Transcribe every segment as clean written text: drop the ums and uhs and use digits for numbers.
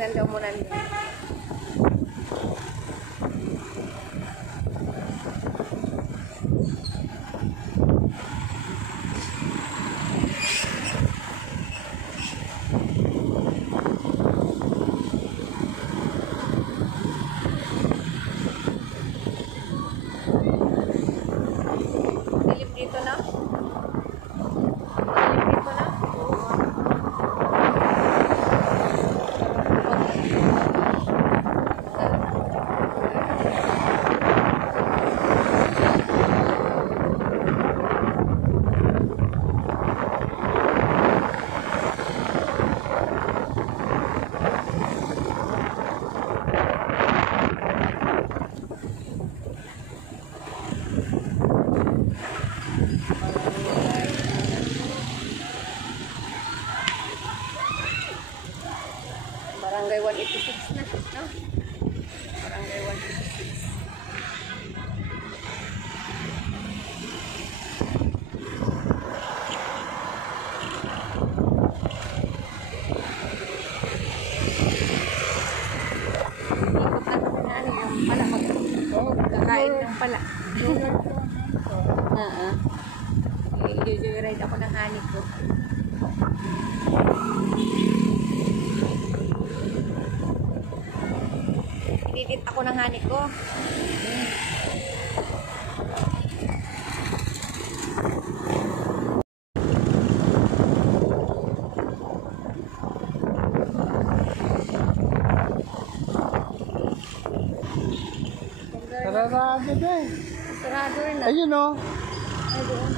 tingnan daw muna nila. Barangay 186 na, no? Barangay 186. Kakain ng pala. I-joyride ako ng hanik ko. Ididit ako ng hanik ko. Sarado din. Sarado rin na. Ayun o. Ayun.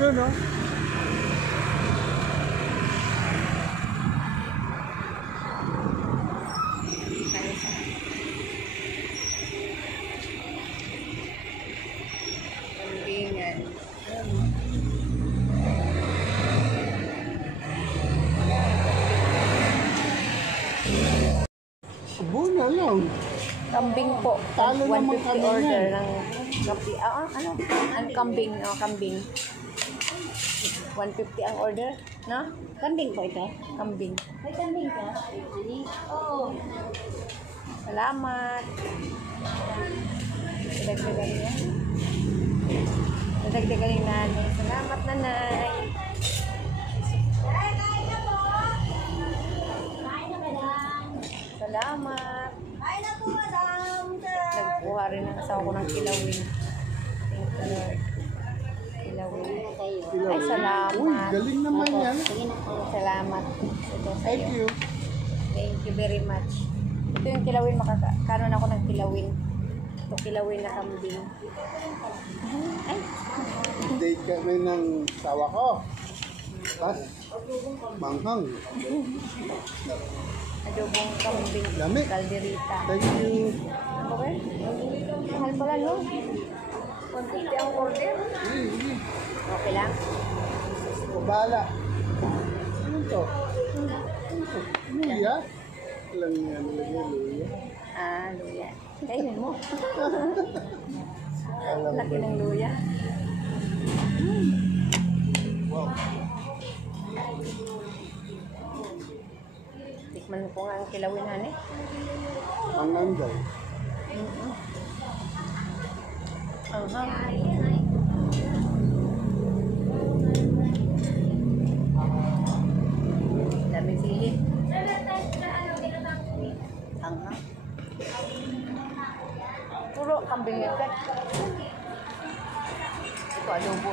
Yun o. Kambingan. Abo na lang. Kambing po. Talo naman 150 kami order yan. ng kapi. Ano? Ang kambing. Oh, kambing. 150 ang order. No? Kambing po ito. Kambing. May kambing ka? Oo. Salamat. Dadagdagan niya. Dadagdagan yung nanay. Salamat, nanay. Salamat. Kain na po, madam. Nagkuha rin ang asawa ko ng kilawin. Thank you, Lord. Kilawin. Ay, salamat. Uy, galing naman Opo. yan. Salamat. Ito sa'yo. Thank you. Thank you very much. Ito yung kilawin. Kanon ako ng kilawin. Ito kilawin na kambing. Ay. Date kami ng sawa ko. Tapos, manghang. Adobong kambing. Lami. Calderita. Thank you. Okay? Mahal pala, no? 150 ang order. Okay lang? Bahala. Ano to? Luya? Lang yan. Luya. Luya. Kainin mo. Alam Laki ba? ng luya. Wow. Tikman mo po nga ang kilawin, honey. Ang anday. Dami sili. Puro kambing yan, kat. Ito adobo.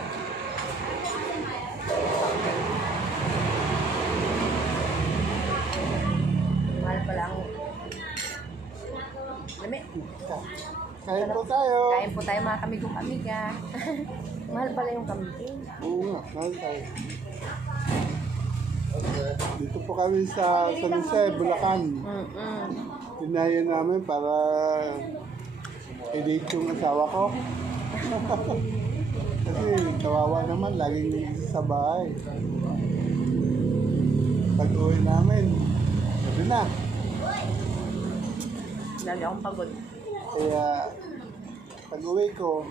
Mahal pala ang lami. Kain po tayo. Kain po tayo mga kamigo-kamiga. Mahal pala yung kambing. Oo nga, mahal tayo. Dito po kami sa San Jose, Bulacan. Tinaya namin para i-date yung asawa ko. Kasi kawawa naman, laging sa bahay. Pag-uwi namin, sabi na. Lagi akong pagod. Kaya pag-uwi ko,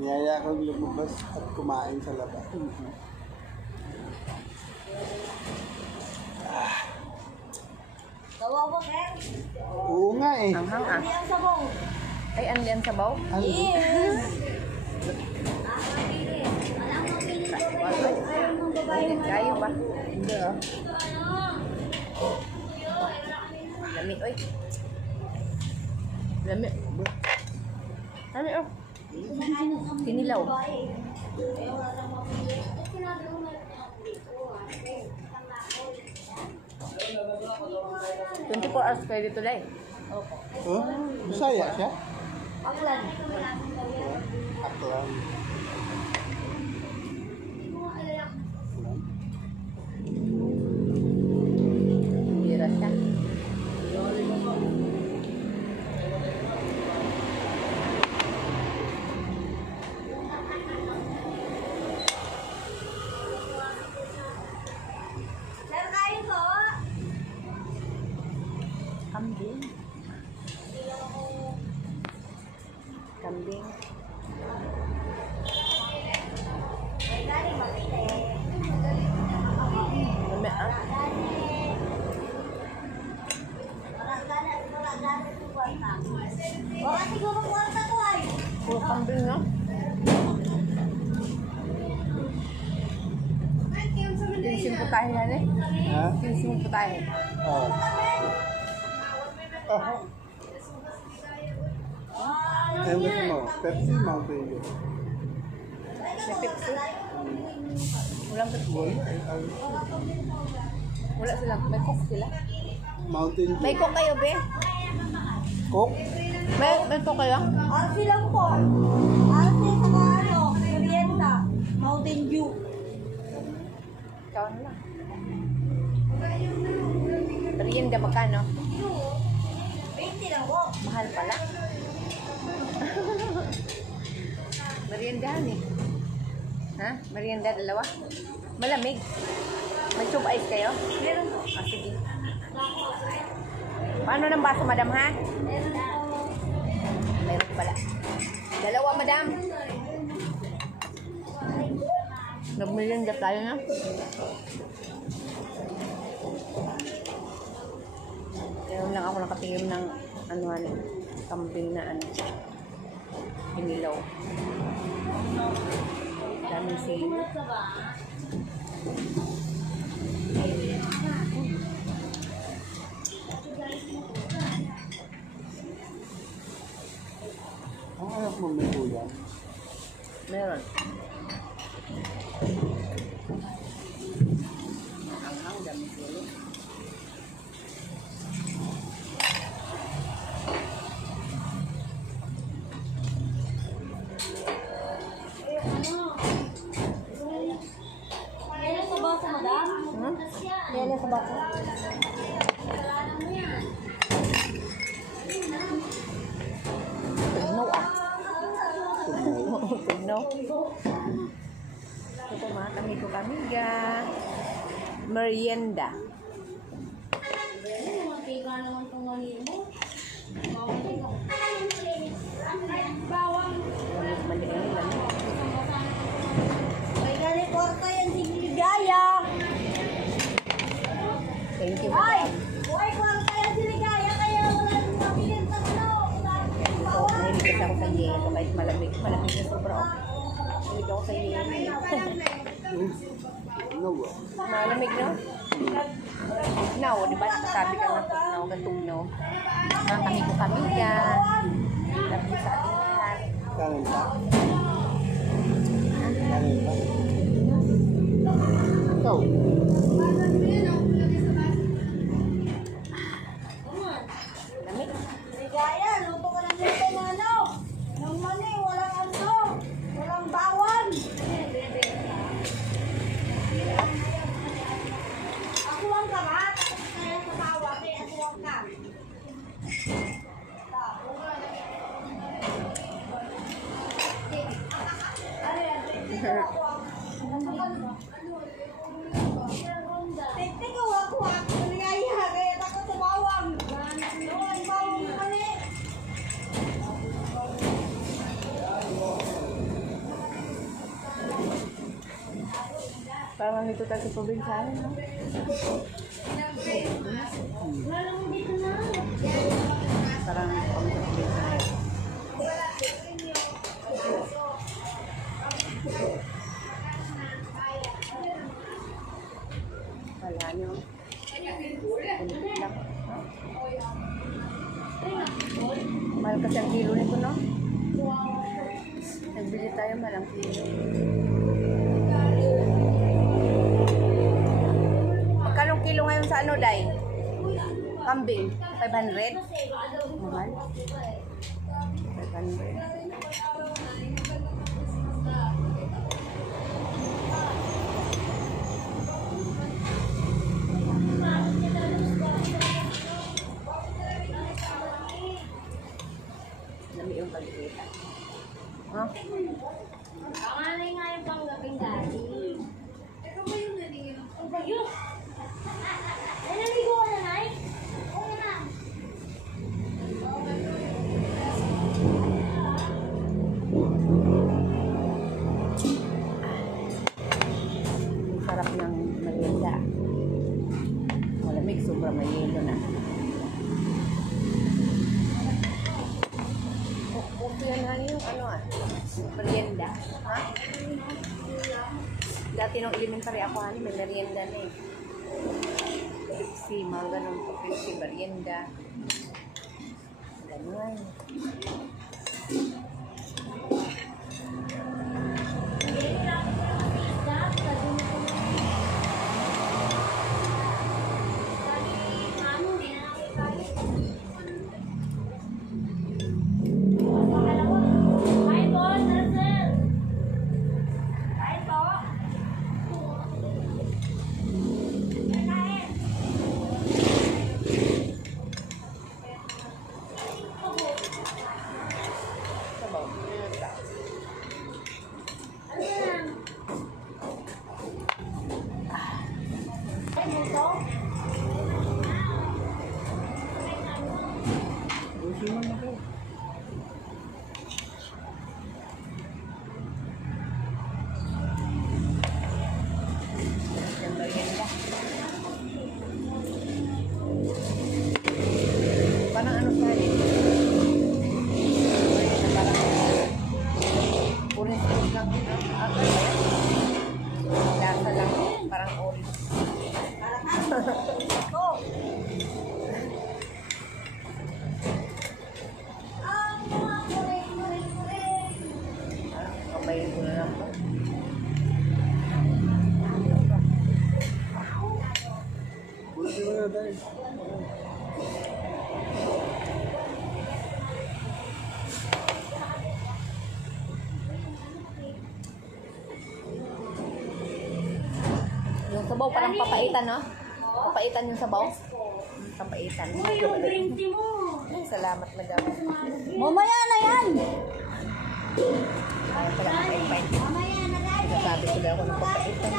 niyaya akong lumabas at kumain sa labas. sabaw mo, Ken? Oo nga eh. Anghang ah. Hindi ang sabaw. Ay, ano yan sabaw? Ano? Yes. Alam mo, piling ko ba yun? Ayaw ng babae Init kayo ba? Hindi ah. Lami, oy. Lami. Lami, oh. Kinilaw. 24 hours kayo dito, Lai. Oh? Bisaya siya? Aklan. Aklan. Bira siya. Sir, kain ko. Kambing. Kambing. Ay, galing makita eh. Lami, ah. Baka siguro kwarta to ay. Puro kambing, no? Pinsim po tayo yan, eh. Ha? Pinsim po tayo. Oh. Ah. Eh, gusto mo? Pepsi, Mountain Dew. May Pepsi. Walang Pepsi. Wala sila. May Coke sila. Mountain Dew. May Coke kayo, be? Coke? May Coke kayo? Arsi lang po. Arsi sa mga ano, merienda. Mountain Dew. Ikaw na lang. Merienda magkano? 20 lang po. Mahal pala. Meriendahan eh. Ha? Merienda dalawa? Malamig. May tube ice kayo? Meron po. Ah, sige. Paano ng baso, madam, ha? Meron pala. Dalawa, madam. Nag-merienda tayo na. Ngayon lang ako nakatingin ng ano, kambing na ano. Hinilaw. Daming sili. Ang anak mo may ulam. Meron. Ang daming sili. Meron sa baso, madam? Hmm? Meron sa baso. Tugnaw ah. Tugnaw. Ito mga kamigo kamiga. Merienda. Mali nila. May galing kwarta yan si Ligaya. Thank you. Ay! madam. Uy, kwarta yan si Ligaya. Kaya wala nang mabigyan sa ano. So, nahilig kasi ako sa yelo kahit malamig. Malamig na sobra ako. Nahilig ako sa yelo. Ano ba? Malamig, no? Tugnaw, di ba? Nakasabi ka nga tugnaw, katugnaw. Mga kamigo kamiga. Sabi sa ating lahat. Kanin pa? Kanin pa? Ikaw? Lamig. Ligaya, luto ka ng luto na ano. Nang mali, walang ano. Walang bawang. Ako ang kamat. Kaya sa bawang, kaya ako ang ka. Tek-tek ako ako. Ligaya, kaya ako sa bawang. Walang bawang mali. Parang nandito tayo sa probinsya, no? Walang dito na Mahal kasi ang kilo nito, no? Nagbili tayo, mahal ang kilo. Magkano kilo ngayon sa ano, Day? Kambing? 500? Mahal? 500. Dami yung pagkita. Huh? Panganay nga yung panggaping dati. Ito ba yung nalingin? Ano ba yun? Ay, naligo ka na, Nay? Oo na. Ang sarap ng merienda. Malamig, sobrang may yelo na. Okay yan yung ano merienda. Ha? Dati nung elementary ako, may merienda na eh. Pepsi, mga ganun po. Pepsi, merienda. Ganun. Parang ano sa akin? Orange food lang. Lasa lang. Parang orange. Kabayin ko na lang po. Buti mo na tayo. Yung sabaw parang papaitan, no? Papaitan yung sabaw. Papaitan. Uy, yung green tea mo. Ay, salamat, madam. Mamaya na yan. Ay, pala makaipay. Mamaya na dali. Sasabi ko lang ako ng papaitan.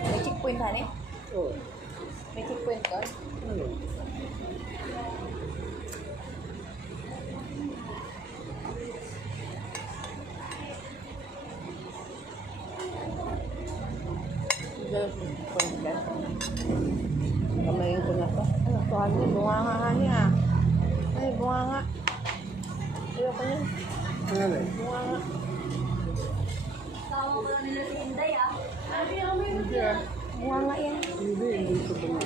May checkpoint, honey? Oo. May checkpoint ka? Ano? Kamayin ko na to. Ano to, honey? Bunga nga, honey, ah. Ay, bunga nga. Ayoko niya. Ano? Bunga nga. Tama ko lang nila si Inday, ah. Sabi ako may Hindi ah. Bunga nga yan. Hindi ito ba nga?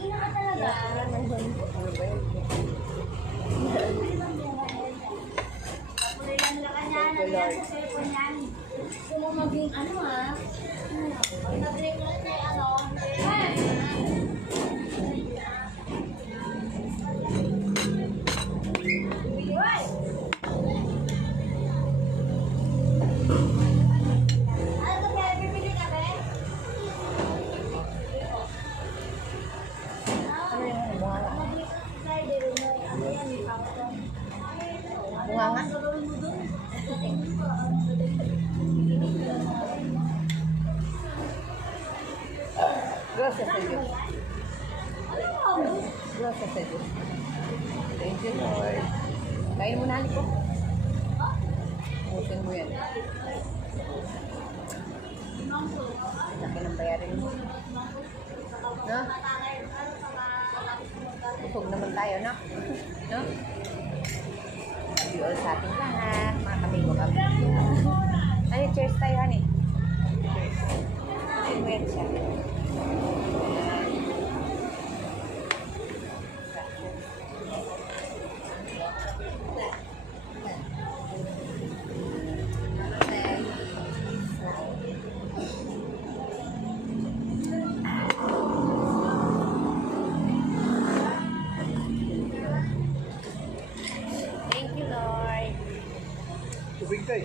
ina ka talaga. Ano ba yun? Papulilan nila kanya. Nandiyan sa cellphone yan. Gusto mo maging ano, ah. Pag nag-ring lang na ano. Ano ba, bibili ka ba? Ano yung bunga nga? Ano yan, ipapon. Bunga nga? Gracias a Dios. Gracias a Dios. Thank you, Lord. Kain mo na, Aliko. Busin mo yan. Laki ng bayarin mo. No? Busog naman tayo, no? No? Love you all sa ating lahat. Mga kamigo kami. Honey, cheers tayo, honey. Wet siya. Thank you, Lord. Tubig tayo.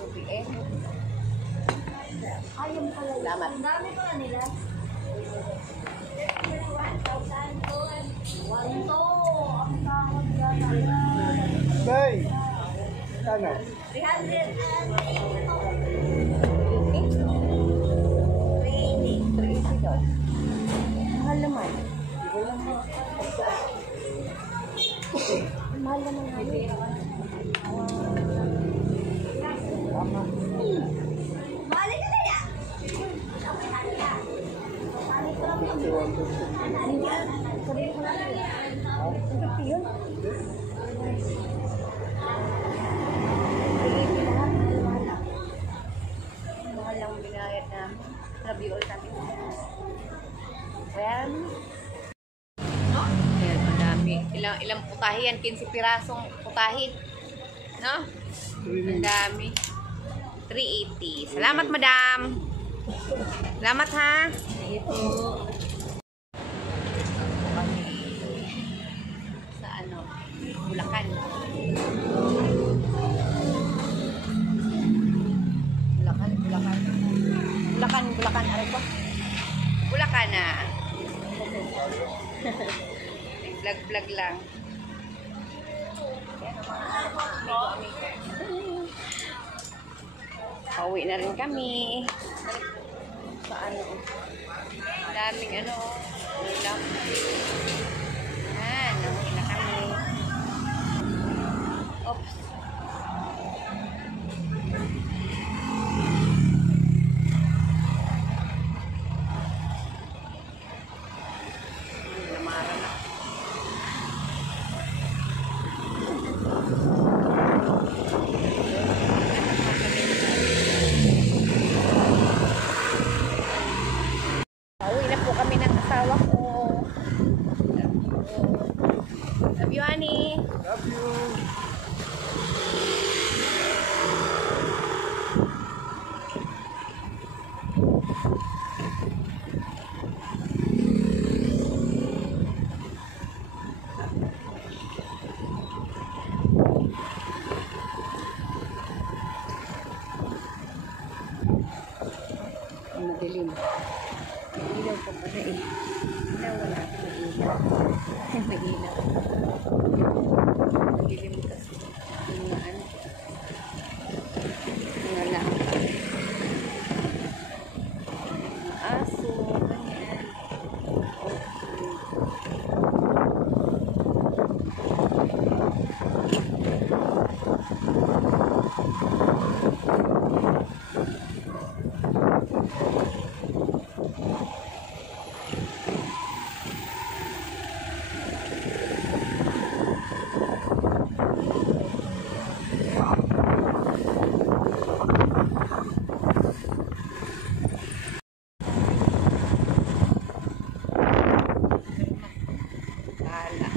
Tubig eh. Salamat. Ang dami pa nila. 1,000. Ang tawag dyan. Tay! Ano? 380 daw. Mahal naman. Mahal naman ngayon. Tama. Balik ka na yan. Sabihin ko lang yun. Sabi yun. Mahal lang binayad na rabiol namin. Well, ayan, madami. Ilang putahe yan? 15 pirasong putahe. No? Ang dami. 380. Salamat, madam. Salamat, ha? Sa ano? Bulacan. Bulacan. Ano ba? Bulacan na. Vlog lang. Pauwi na rin kami. Sa ano? Daming ano. Ulam. Yan. Nauwi na kami. Oops. Namara na. Pauwi na po kami ng asawa ko. Love you, honey. Love you! Ang madilim. Ilaw pa pala eh. Ilaw wala. Mag-ilaw. Madilim kasi. Yung ano. Mga lang. Mga aso. Ganyan. Kala.